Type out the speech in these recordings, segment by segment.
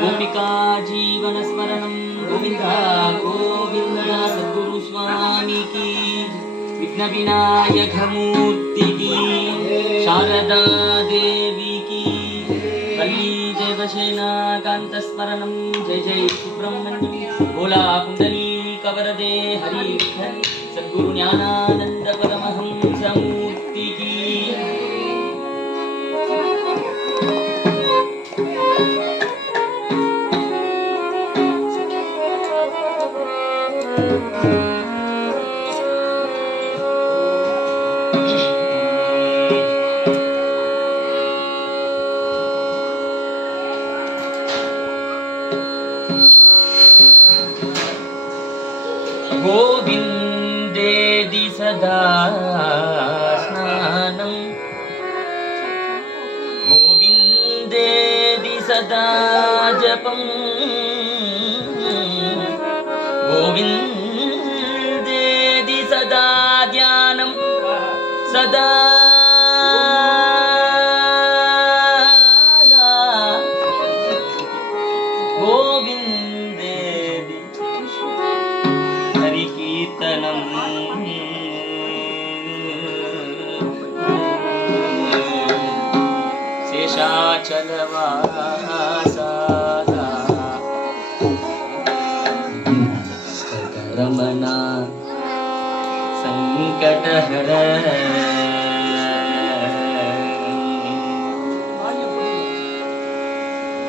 गोपिका जीवन स्मरणं गोविंदा गोविंदा। सद्गुरु स्वामी की, विघ्न विनायक मूर्ति की, शारदा देवी की, कली देवसेना कांत स्मरणं। जय जय सुब्रह्मण्यम भोला कुंडली कवरदे हरि विठल। सद्गुरु ज्ञानानंद परमहंस मूर्ति की। गोविंदेदि सदा स्नानं, गोविंदेदि सदा जपं, गोविंदेदि सदा ध्यानं, सदा गोविंदेदि हरिकीर्तनं। शेषाचलवासा रमणा संकटहर।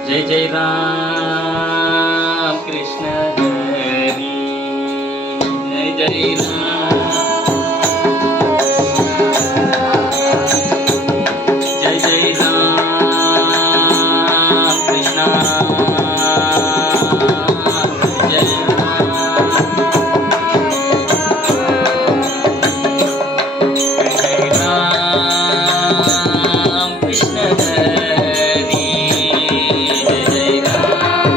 जय जय राम कृष्ण हरि, जय जय राम, जय जय राम कृष्ण, जय राम कृष्ण हरि, जय जय राम,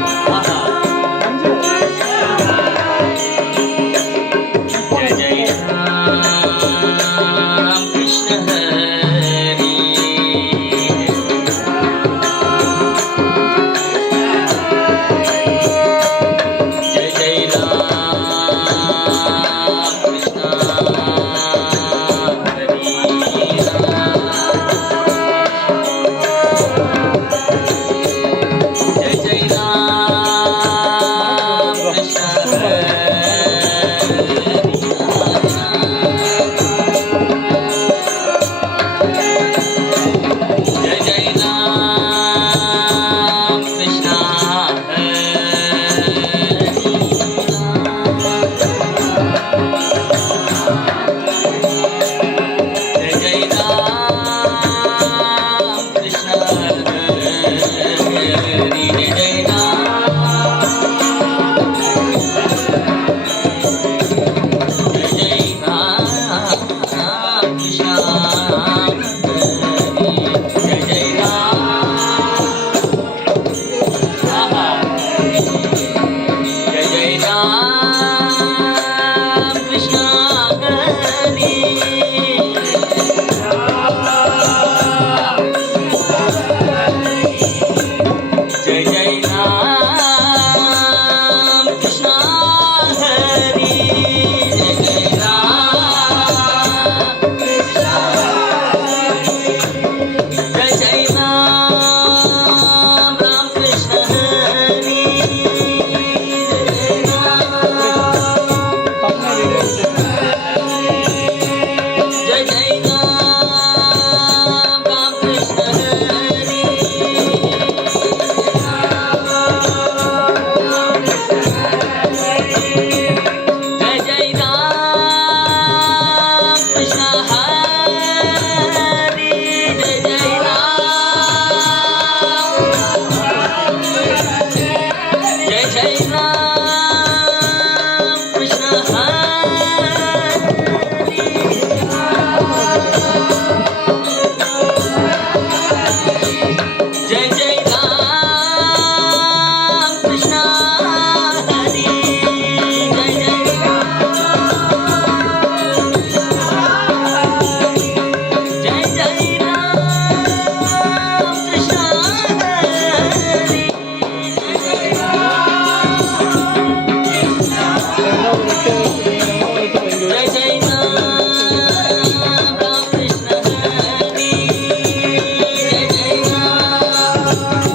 जय जय राम कृष्ण हरि।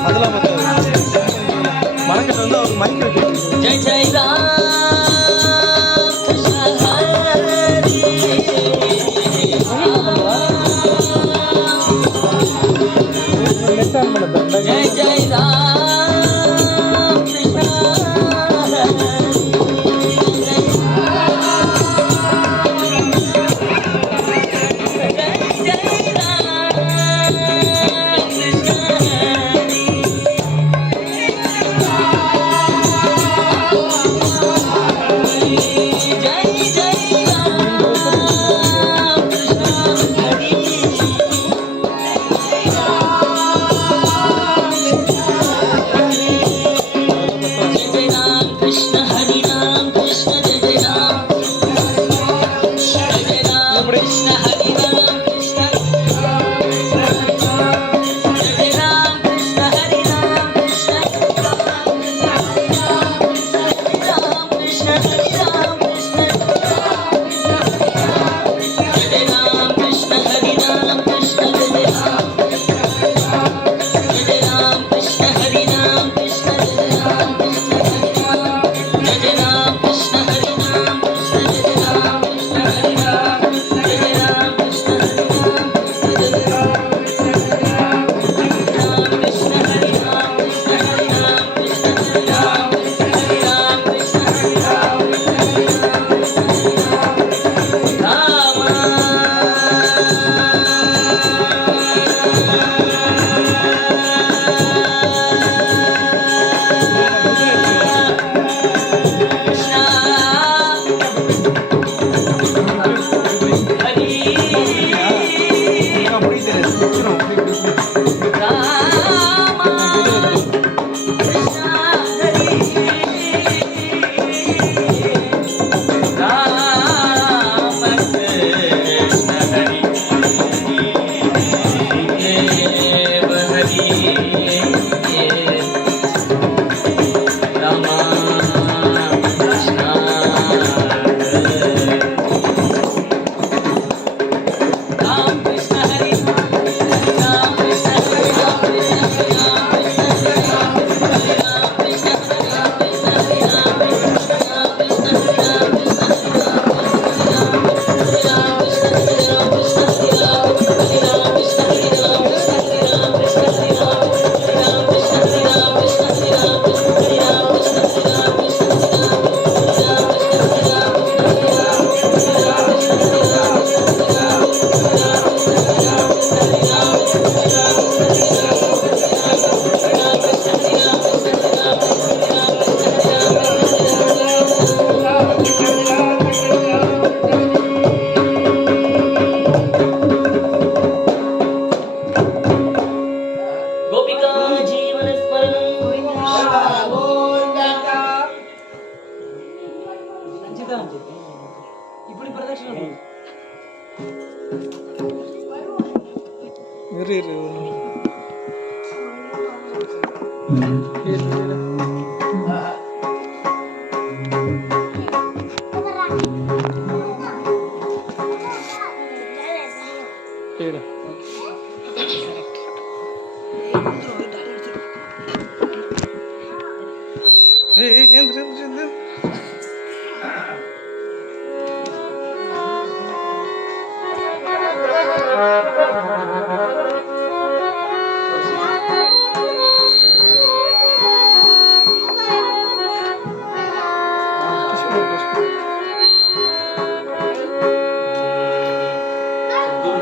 அதெல்லாம் மரக்கட்டை வந்து அவர் மைக் வச்சு ஜெய் ஜெய் ராம் கிருஷ்ண ஹரி நெட் ஆன் பண்ண ஜெய் ஜெய் ராம் கிருஷ்ண இப்படி பிரதட்சணை இரு இரு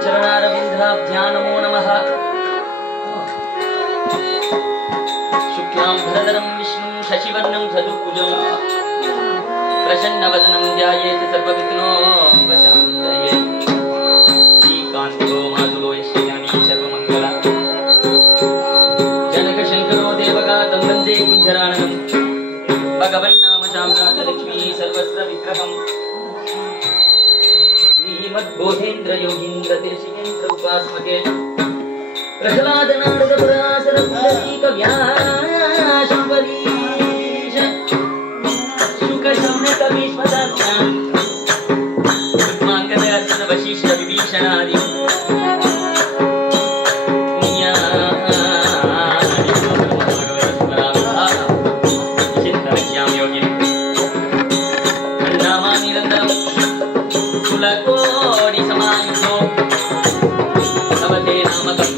चरणारविन्दाभ्यां नमो नमः। शुक्लां भरधरं विष्णुं शशिवर्णं चतुर्भुजं प्रसन्नवदनं ध्यायेत् सर्वविघ्नोपशान्तये। श्रीकान्तो मातुलो यश्यामी सर्वमङ्गला जनकशङ्करो देवगातं वन्दे कुञ्जराननं भगवन्नाम शाम्रातलक्ष्मी सर्वस्व विग्रहम् श्रीमद्बोधेन्द्र योगीन्द्र देशिकेन्द्र उपासके प्रह्लाद नारद पराशर पुंडरीक व्यास परीश शुक शौनक भीष्मदाख्यान पद्मांगद अर्जुन वशिष्ठ विभीषणादि पुण्यादि वन्दे नामकं